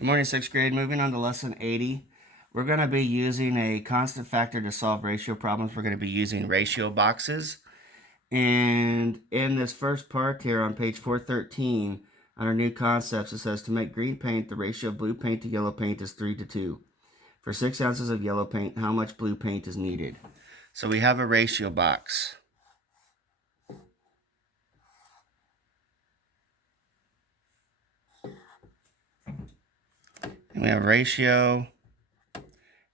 Good morning, 6th grade. Moving on to lesson 80. We're going to be using a constant factor to solve ratio problems. We're going to be using ratio boxes. And in this first part here on page 413, under new concepts, it says to make green paint, the ratio of blue paint to yellow paint is 3:2. For 6 ounces of yellow paint, how much blue paint is needed? So we have a ratio box. And we have ratio, and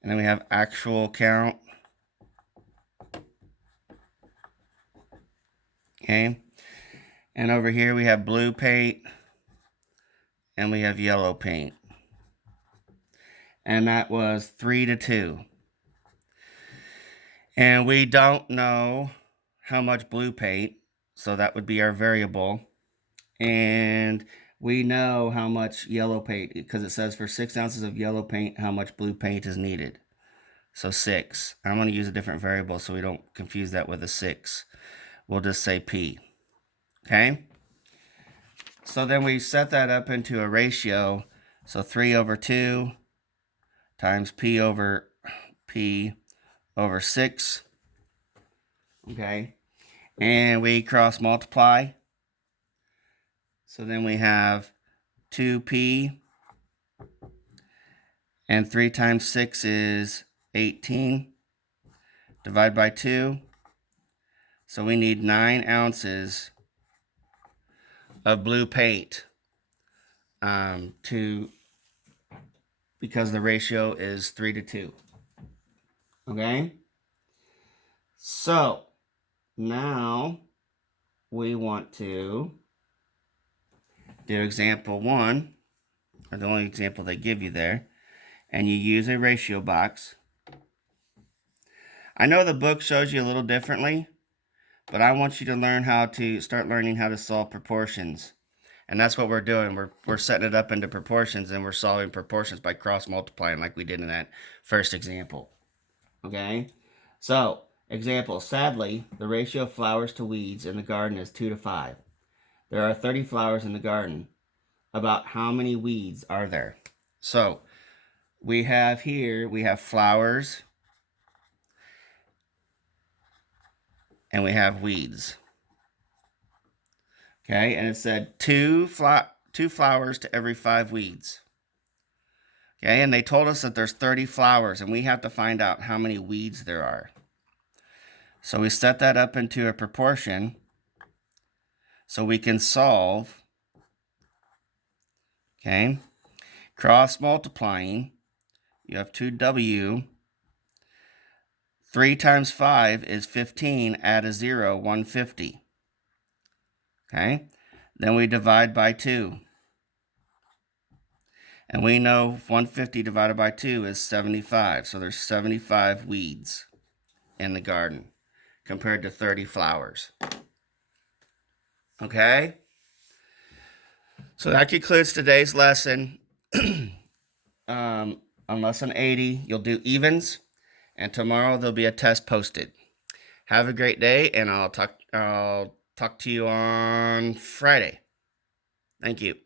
then we have actual count. Okay. And over here we have blue paint, and we have yellow paint. And that was 3:2. And we don't know how much blue paint, so that would be our variable. And we know how much yellow paint, because it says for 6 ounces of yellow paint, how much blue paint is needed. So 6. I'm going to use a different variable so we don't confuse that with a 6. We'll just say P. Okay? So then we set that up into a ratio. So 3/2 times P over 6. Okay? And we cross multiply. So then we have 2P, and 3 times 6 is 18. Divide by 2. So we need 9 ounces of blue paint because the ratio is 3:2. Okay? So now we want to do example 1, or the only example they give you there, and you use a ratio box. I know the book shows you a little differently, but I want you to learn how to start learning how to solve proportions. And that's what we're doing. We're setting it up into proportions, and we're solving proportions by cross multiplying like we did in that first example. Okay? So, example, sadly, the ratio of flowers to weeds in the garden is 2:5. There are 30 flowers in the garden. About how many weeds are there? So, we have flowers, and we have weeds. Okay, and it said two flowers to every 5 weeds. Okay, and they told us that there's 30 flowers, and we have to find out how many weeds there are. So we set that up into a proportion so we can solve. Okay, cross multiplying, you have 2W. 3 times 5 is 15, add a 0, 150. Okay, then we divide by 2. And we know 150 divided by 2 is 75. So there's 75 weeds in the garden compared to 30 flowers. Okay? So that concludes today's lesson. On lesson 80, you'll do evens, and tomorrow there'll be a test posted. Have a great day, and I'll talk to you on Friday. Thank you.